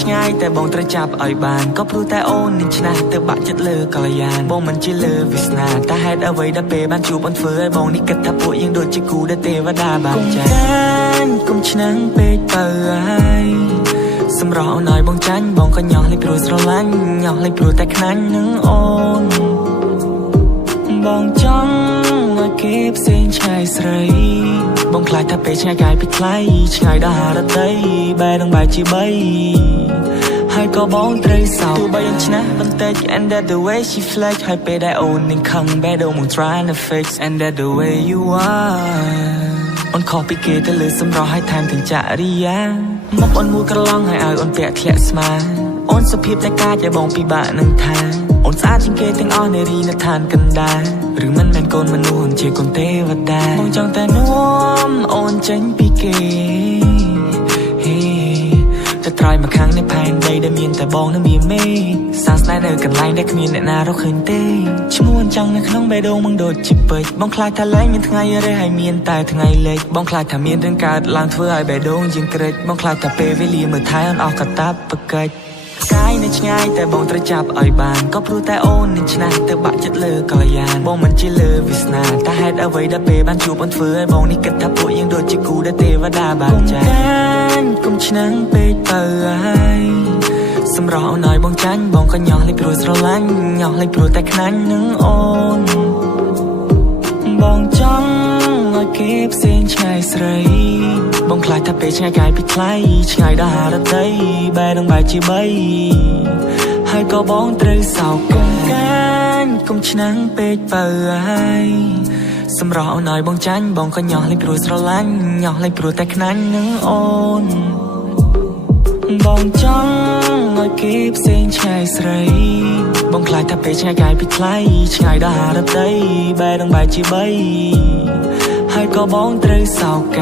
ឆ្ងាយតែបងត្រូវចាប់ឲ្យបានក៏ព្រោះតែអូននឹងឆ្នះទៅបាក់ចិត្តលើកល្យានបងមិនជាលើវាសនាតែហេតុអ្វីដល់ពេលបានជួបអូនធ្វើឲ្យបងនេះគិតថាពួកយើងដូចជាគូដែលទេវតាបានចែកគុំឆ្នាំងពេកទៅហើយសម្រស់អូនឲ្យបងចាញ់បងក៏ញោះលេចព្រោះស្រឡាញ់ញោះលេចព្រោះតែខ្លាញ់នឹងអូនបងចង់ឲ្យគេផ្សេងឆ្ងាយស្រីបងខ្លាចថាពេលឆ្ងាយកាយពីថ្លៃឆ្ងាយដល់ហារតីបែរនឹងបែរជាបីហើយក៏បងត្រូវសោកទោះបីអូនឆ្នះបន្តិច and that the way she flex ហើយពេលដែលអូននឹងខឹងបែរដូងមក trying to fix and that the way you are អូនខុសពីគេទៅលើសម្រស់ហើយថែមទាំងចរិយាមកអូនមួយក្រឡងហើយឲ្យអូនពាក់ធ្លាក់ស្មាអូនសុភាពតែកាចឲ្យបងពិបាកនឹងថាអូនស្អាតជាងគេទាំងអស់នារីនៅឋានកណ្ដាលឬមិនមែនកូនមនុស្សជាកូនទេវតាបងចង់តែនាំអូនចេញពីគេតែត្រយមកខាងនៃផែនដីដែលមានតែបងនិងមានមេសោកស្ដាយនៅកន្លែងដែលគ្មានអ្នកណារកឃើញទេឈ្មោះអញ្ចឹងនៅក្នុងបេះដូងមកដូចជាពេជ្របងខ្លាចថាលែងមានថ្ងៃរះហើយមានតែថ្ងៃលេចបងខ្លាចថាមានរឿងកើតឡើងធ្វើឲ្យបេះដូងយើងក្រិចបងខ្លាចថាពេលវេលាមើលថែអូនអស់កតាបកិច្ចផ្កាយនៅឆ្ងាយតែបងត្រូវចាប់ឲ្យបានក៏ព្រោះតែអូននឹងឆ្នះទៅបាក់ចិត្តលើកល្យានបងមិនជាលើវាសនាតែហេតុអ្វីដល់ពេលបានជួបអូនធ្វើឲ្យបងនេះគិតថាពួកយើងដូចជាគូដែលទេវតាបានចែកគុំឆ្នាំងពេកទៅហើយសម្រស់អូនឲ្យបងចាញ់បងក៏ញោះលេចព្រោះស្រឡាញ់ញោះលេចព្រោះតែខ្លាញ់នឹងអូនបងចង់ឲ្យគេផ្សេងឆ្ងាយស្រីបងខ្លាចថាពេលឆ្ងាយកាយពីថ្លៃឆ្ងាយដល់ហារតីបែរនឹងបែរជាបីហើយក៏បងត្រូវសោកគុំឆ្នាំងពេកទៅហើយសម្រស់អូនឲ្យបងចាញ់បងក៏ញោះលេចព្រោះស្រឡាញ់ញោះលេចព្រោះតែខ្លាញ់នឹងអូនបងចង់ឲ្យគេផ្សេងឆ្ងាយស្រីបងខ្លាចថាពេលឆ្ងាយកាយពីថ្លៃឆ្ងាយដល់ហារតីបែរនឹងបែរជាបីហើយក៏បងត្រូវសោក